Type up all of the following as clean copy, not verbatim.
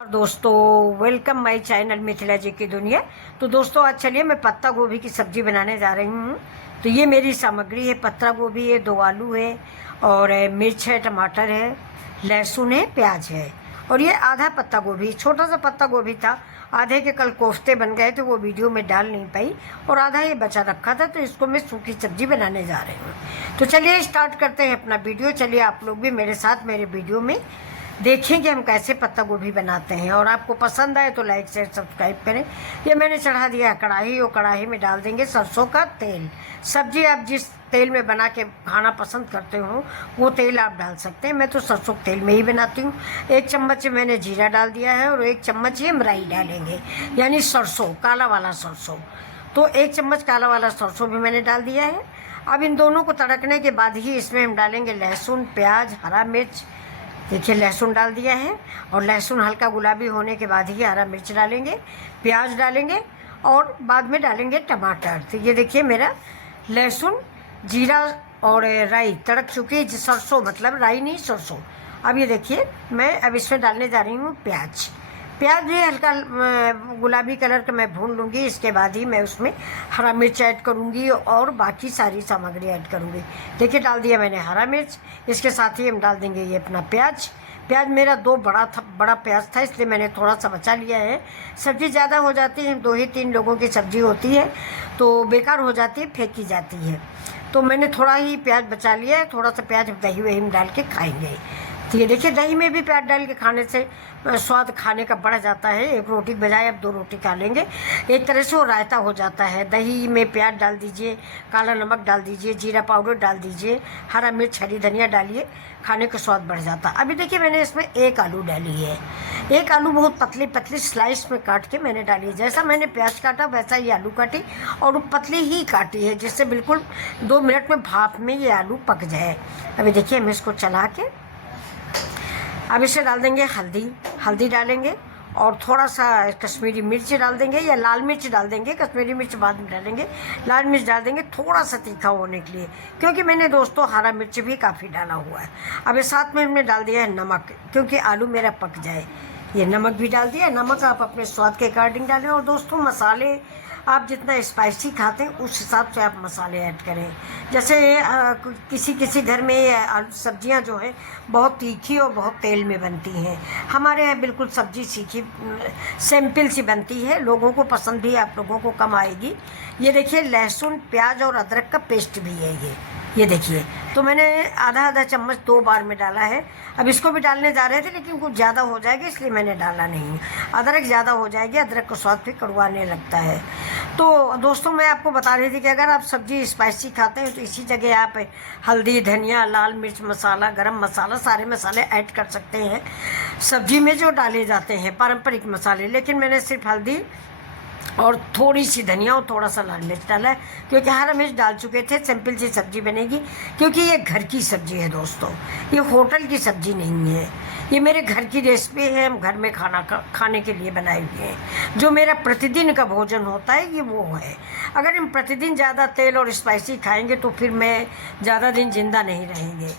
दोस्तों welcome my channel Mithila जी की दुनिया। तो दोस्तों आज चलिए मैं पत्ता गोभी की सब्जी बनाने जा रही हूँ। तो ये मेरी सामग्री है, पत्ता गोभी है, 2 आलू है और मिर्च है, टमाटर है, लहसुन है, प्याज है और ये आधा पत्ता गोभी, छोटा सा पत्ता गोभी था। आधे के कल कोफ्ते बन गए तो वो वीडियो में डाल नहीं पाई और आधा ये बचा रखा था, तो इसको मैं सूखी सब्जी बनाने जा रही हूँ। तो चलिए स्टार्ट करते हैं अपना वीडियो। चलिए आप लोग भी मेरे साथ मेरे वीडियो में देखेंगे हम कैसे पत्ता गोभी बनाते हैं और आपको पसंद आए तो लाइक शेयर सब्सक्राइब करें। ये मैंने चढ़ा दिया है कढ़ाई और कढ़ाई में डाल देंगे सरसों का तेल। सब्जी आप जिस तेल में बना के खाना पसंद करते हो वो तेल आप डाल सकते हैं। मैं तो सरसों के तेल में ही बनाती हूँ। 1 चम्मच मैंने जीरा डाल दिया है और 1 चम्मच ये राई डालेंगे, यानी सरसों, काला वाला सरसों। तो 1 चम्मच काला वाला सरसों भी मैंने डाल दिया है। अब इन दोनों को तड़कने के बाद ही इसमें हम डालेंगे लहसुन, प्याज, हरा मिर्च। देखिए लहसुन डाल दिया है और लहसुन हल्का गुलाबी होने के बाद ही हरा मिर्च डालेंगे, प्याज डालेंगे और बाद में डालेंगे टमाटर। तो ये देखिए मेरा लहसुन, जीरा और राई तड़क चुकी है, सरसों मतलब राई नहीं सरसों। अब ये देखिए मैं अब इसमें डालने जा रही हूँ प्याज। प्याज भी हल्का गुलाबी कलर का मैं भून लूँगी। इसके बाद ही मैं उसमें हरा मिर्च ऐड करूँगी और बाकी सारी सामग्री ऐड करूँगी। देखिए डाल दिया मैंने हरा मिर्च। इसके साथ ही हम डाल देंगे ये अपना प्याज। प्याज मेरा 2 बड़ा प्याज था, इसलिए मैंने थोड़ा सा बचा लिया है। सब्ज़ी ज़्यादा हो जाती है, 2 ही 3 लोगों की सब्ज़ी होती है तो बेकार हो जाती है, फेंकी जाती है। तो मैंने थोड़ा ही प्याज बचा लिया है। थोड़ा सा प्याज दही वही में डाल के खाएँगे। तो ये देखिए दही में भी प्याज डाल के खाने से स्वाद खाने का बढ़ जाता है। 1 रोटी के बजाय अब 2 रोटी खा लेंगे। एक तरह से वो रायता हो जाता है। दही में प्याज डाल दीजिए, काला नमक डाल दीजिए, जीरा पाउडर डाल दीजिए, हरा मिर्च, हरी धनिया डालिए, खाने का स्वाद बढ़ जाता है। अभी देखिए मैंने इसमें 1 आलू डाली है। 1 आलू बहुत पतली पतली स्लाइस में काट के मैंने डाली है। जैसा मैंने प्याज काटा वैसा ही आलू काटी और पतली ही काटी है, जिससे बिल्कुल 2 मिनट में भाप में ये आलू पक जाए। अभी देखिए हम इसको चला के अब इसे डाल देंगे हल्दी डालेंगे और थोड़ा सा कश्मीरी मिर्च डाल देंगे या लाल मिर्च डाल देंगे। कश्मीरी मिर्च बाद में डालेंगे, लाल मिर्च डाल देंगे थोड़ा सा तीखा होने के लिए, क्योंकि मैंने दोस्तों हरा मिर्च भी काफ़ी डाला हुआ है। अब इस साथ में हमने डाल दिया है नमक, क्योंकि आलू मेरा पक जाए। ये नमक भी डाल दिया। नमक आप अपने स्वाद के अकॉर्डिंग डालें और दोस्तों मसाले आप जितना स्पाइसी खाते हैं उस हिसाब से आप मसाले ऐड करें। जैसे किसी घर में सब्जियां जो है बहुत तीखी और बहुत तेल में बनती हैं। हमारे यहाँ बिल्कुल सब्जी सीखी सिंपल सी बनती है, लोगों को पसंद भी आप लोगों को कम आएगी। ये देखिए लहसुन, प्याज और अदरक का पेस्ट भी है ये देखिए। तो मैंने आधा चम्मच 2 बार में डाला है। अब इसको भी डालने जा रहे थे लेकिन कुछ ज़्यादा हो जाएगा इसलिए मैंने डाला नहीं। अदरक ज़्यादा हो जाएगी, अदरक का स्वाद भी कड़वाने लगता है। तो दोस्तों मैं आपको बता रही थी कि अगर आप सब्ज़ी स्पाइसी खाते हैं तो इसी जगह आप हल्दी, धनिया, लाल मिर्च मसाला, गरम मसाला, सारे मसाले ऐड कर सकते हैं सब्जी में जो डाले जाते हैं पारंपरिक मसाले। लेकिन मैंने सिर्फ हल्दी और थोड़ी सी धनिया और थोड़ा सा लाल मिर्च डाला है, क्योंकि हरा मिर्च डाल चुके थे। सिंपल सी सब्जी बनेगी, क्योंकि ये घर की सब्जी है दोस्तों, ये होटल की सब्जी नहीं है। ये मेरे घर की रेसिपी है, हम घर में खाने के लिए बनाई हुई है। जो मेरा प्रतिदिन का भोजन होता है ये वो है। अगर हम प्रतिदिन ज़्यादा तेल और स्पाइसी खाएंगे तो फिर मैं ज़्यादा दिन जिंदा नहीं रहेंगे।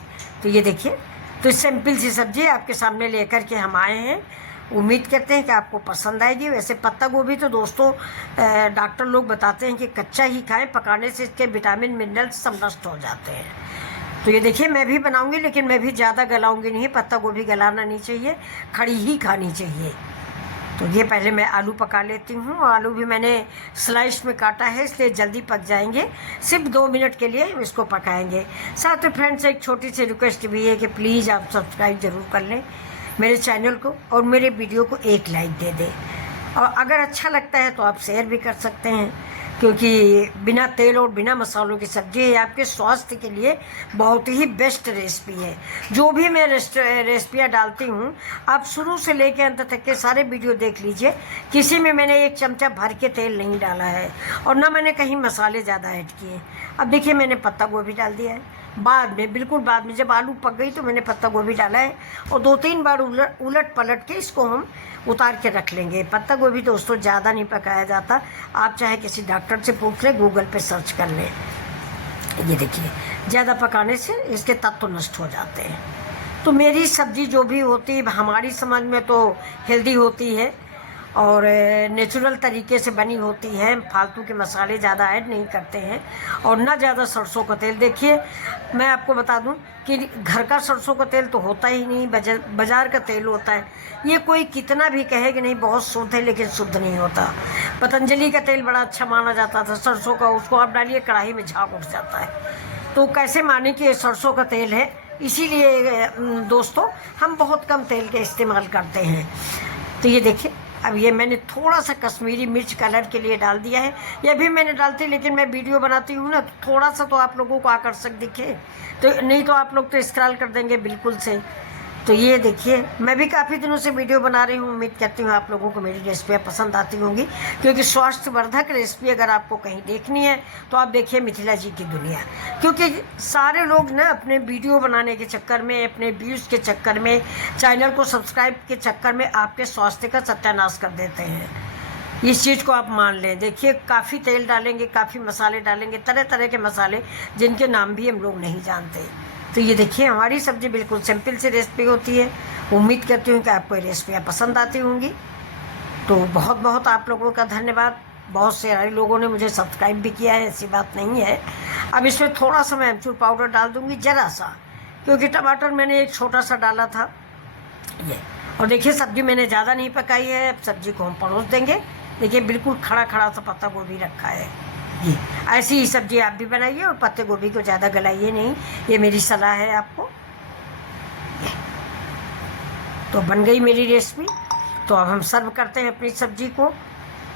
तो ये देखिए, तो सिंपल सी सब्जी आपके सामने लेकर के हम आए हैं। उम्मीद करते हैं कि आपको पसंद आएगी। वैसे पत्ता गोभी तो दोस्तों डॉक्टर लोग बताते हैं कि कच्चा ही खाएं, पकाने से इसके विटामिन मिनरल्स सब नष्ट हो जाते हैं। तो ये देखिए मैं भी बनाऊंगी लेकिन मैं भी ज़्यादा गलाऊंगी नहीं। पत्ता गोभी गलाना नहीं चाहिए, खड़ी ही खानी चाहिए। तो ये पहले मैं आलू पका लेती हूँ। आलू भी मैंने स्लाइस में काटा है इसलिए जल्दी पक जाएंगे। सिर्फ 2 मिनट के लिए हम इसको पकाएंगे। साथ में फ्रेंड्स एक छोटी सी रिक्वेस्ट भी है कि प्लीज़ आप सब्सक्राइब ज़रूर कर लें मेरे चैनल को और मेरे वीडियो को 1 लाइक दे दें। और अगर अच्छा लगता है तो आप शेयर भी कर सकते हैं, क्योंकि बिना तेल और बिना मसालों की सब्ज़ी है, आपके स्वास्थ्य के लिए बहुत ही बेस्ट रेसिपी है। जो भी मैं रेसिपियाँ डालती हूँ आप शुरू से लेकर अंत तक के सारे वीडियो देख लीजिए। किसी में मैंने 1 चमचा भर के तेल नहीं डाला है और ना मैंने कहीं मसाले ज़्यादा ऐड किए। अब देखिए मैंने पत्ता गोभी डाल दिया है बाद में, बिल्कुल बाद में, जब आलू पक गई तो मैंने पत्ता गोभी डाला है और 2-3 बार उलट पलट के इसको हम उतार के रख लेंगे। पत्ता गोभी दोस्तों ज़्यादा नहीं पकाया जाता, आप चाहे किसी डॉक्टर से पूछ लें, गूगल पे सर्च कर लें। ये देखिए ज़्यादा पकाने से इसके तत्व नष्ट हो जाते हैं। तो मेरी सब्ज़ी जो भी होती है हमारी समझ में तो हेल्दी होती है और नेचुरल तरीके से बनी होती है। फालतू के मसाले ज़्यादा ऐड नहीं करते हैं और ना ज़्यादा सरसों का तेल। देखिए मैं आपको बता दूं कि घर का सरसों का तेल तो होता ही नहीं, बाज़ार का तेल होता है। ये कोई कितना भी कहे कि नहीं बहुत शुद्ध है, लेकिन शुद्ध नहीं होता। पतंजलि का तेल बड़ा अच्छा माना जाता था सरसों का, उसको आप डालिए कढ़ाई में झाग उठ जाता है। तो कैसे माने कि ये सरसों का तेल है। इसीलिए दोस्तों हम बहुत कम तेल के इस्तेमाल करते हैं। तो ये देखिए अब ये मैंने थोड़ा सा कश्मीरी मिर्च कलर के लिए डाल दिया है। ये भी मैंने डालती, लेकिन मैं वीडियो बनाती हूँ ना, थोड़ा सा तो आप लोगों को आकर्षक दिखे, तो नहीं तो आप लोग तो स्क्रॉल कर देंगे बिल्कुल से। तो ये देखिए मैं भी काफ़ी दिनों से वीडियो बना रही हूँ। उम्मीद करती हूँ आप लोगों को मेरी रेसिपियाँ पसंद आती होंगी, क्योंकि स्वास्थ्यवर्धक रेसिपी अगर आपको कहीं देखनी है तो आप देखिए मिथिला जी की दुनिया। क्योंकि सारे लोग ना अपने वीडियो बनाने के चक्कर में, अपने व्यूज़ के चक्कर में, चैनल को सब्सक्राइब के चक्कर में आपके स्वास्थ्य का सत्यानाश कर देते हैं। इस चीज़ को आप मान लें। देखिए काफ़ी तेल डालेंगे, काफ़ी मसाले डालेंगे, तरह तरह के मसाले जिनके नाम भी हम लोग नहीं जानते। तो ये देखिए हमारी सब्ज़ी बिल्कुल सिंपल सी रेसिपी होती है। उम्मीद करती हूँ कि आपको ये रेसिपियाँ पसंद आती होंगी। तो बहुत बहुत आप लोगों का धन्यवाद। बहुत से लोगों ने मुझे सब्सक्राइब भी किया है, ऐसी बात नहीं है। अब इसमें थोड़ा सा मैं अमचूर पाउडर डाल दूँगी, ज़रा सा, क्योंकि टमाटर मैंने एक छोटा सा डाला था ये। और देखिए सब्ज़ी मैंने ज़्यादा नहीं पकाई है, अब सब्ज़ी को हम परोस देंगे। देखिए बिल्कुल खड़ा खड़ा सा पत्ता गोभी रखा है जी। ऐसी ही सब्ज़ी आप भी बनाइए और पत्ते गोभी को ज़्यादा गलाइए नहीं, ये मेरी सलाह है आपको। तो बन गई मेरी रेसिपी। तो अब हम सर्व करते हैं अपनी सब्ज़ी को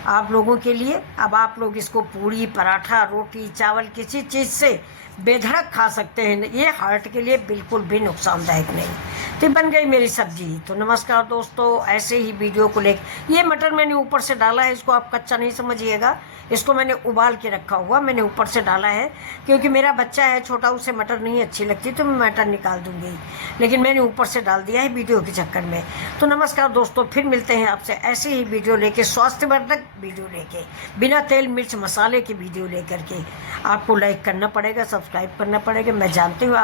आप लोगों के लिए। अब आप लोग इसको पूड़ी, पराठा, रोटी, चावल किसी चीज़ से बेधड़क खा सकते हैं। ये हार्ट के लिए बिल्कुल भी नुकसानदायक नहीं। तो बन गई मेरी सब्जी। तो नमस्कार दोस्तों, ऐसे ही वीडियो को लेकर, ये मटर मैंने ऊपर से डाला है, इसको आप कच्चा नहीं समझिएगा। इसको मैंने उबाल के रखा हुआ, मैंने ऊपर से डाला है क्योंकि मेरा बच्चा है छोटा, उसे मटर नहीं अच्छी लगती, तो मैं मटर निकाल दूंगी, लेकिन मैंने ऊपर से डाल दिया है वीडियो के चक्कर में। तो नमस्कार दोस्तों, फिर मिलते हैं आपसे ऐसे ही वीडियो लेके, स्वास्थ्यवर्धक वीडियो लेके, बिना तेल मिर्च मसाले के वीडियो लेकर के। आपको लाइक करना पड़ेगा, सब्सक्राइब करना पड़ेगा। मैं जानती हूँ आप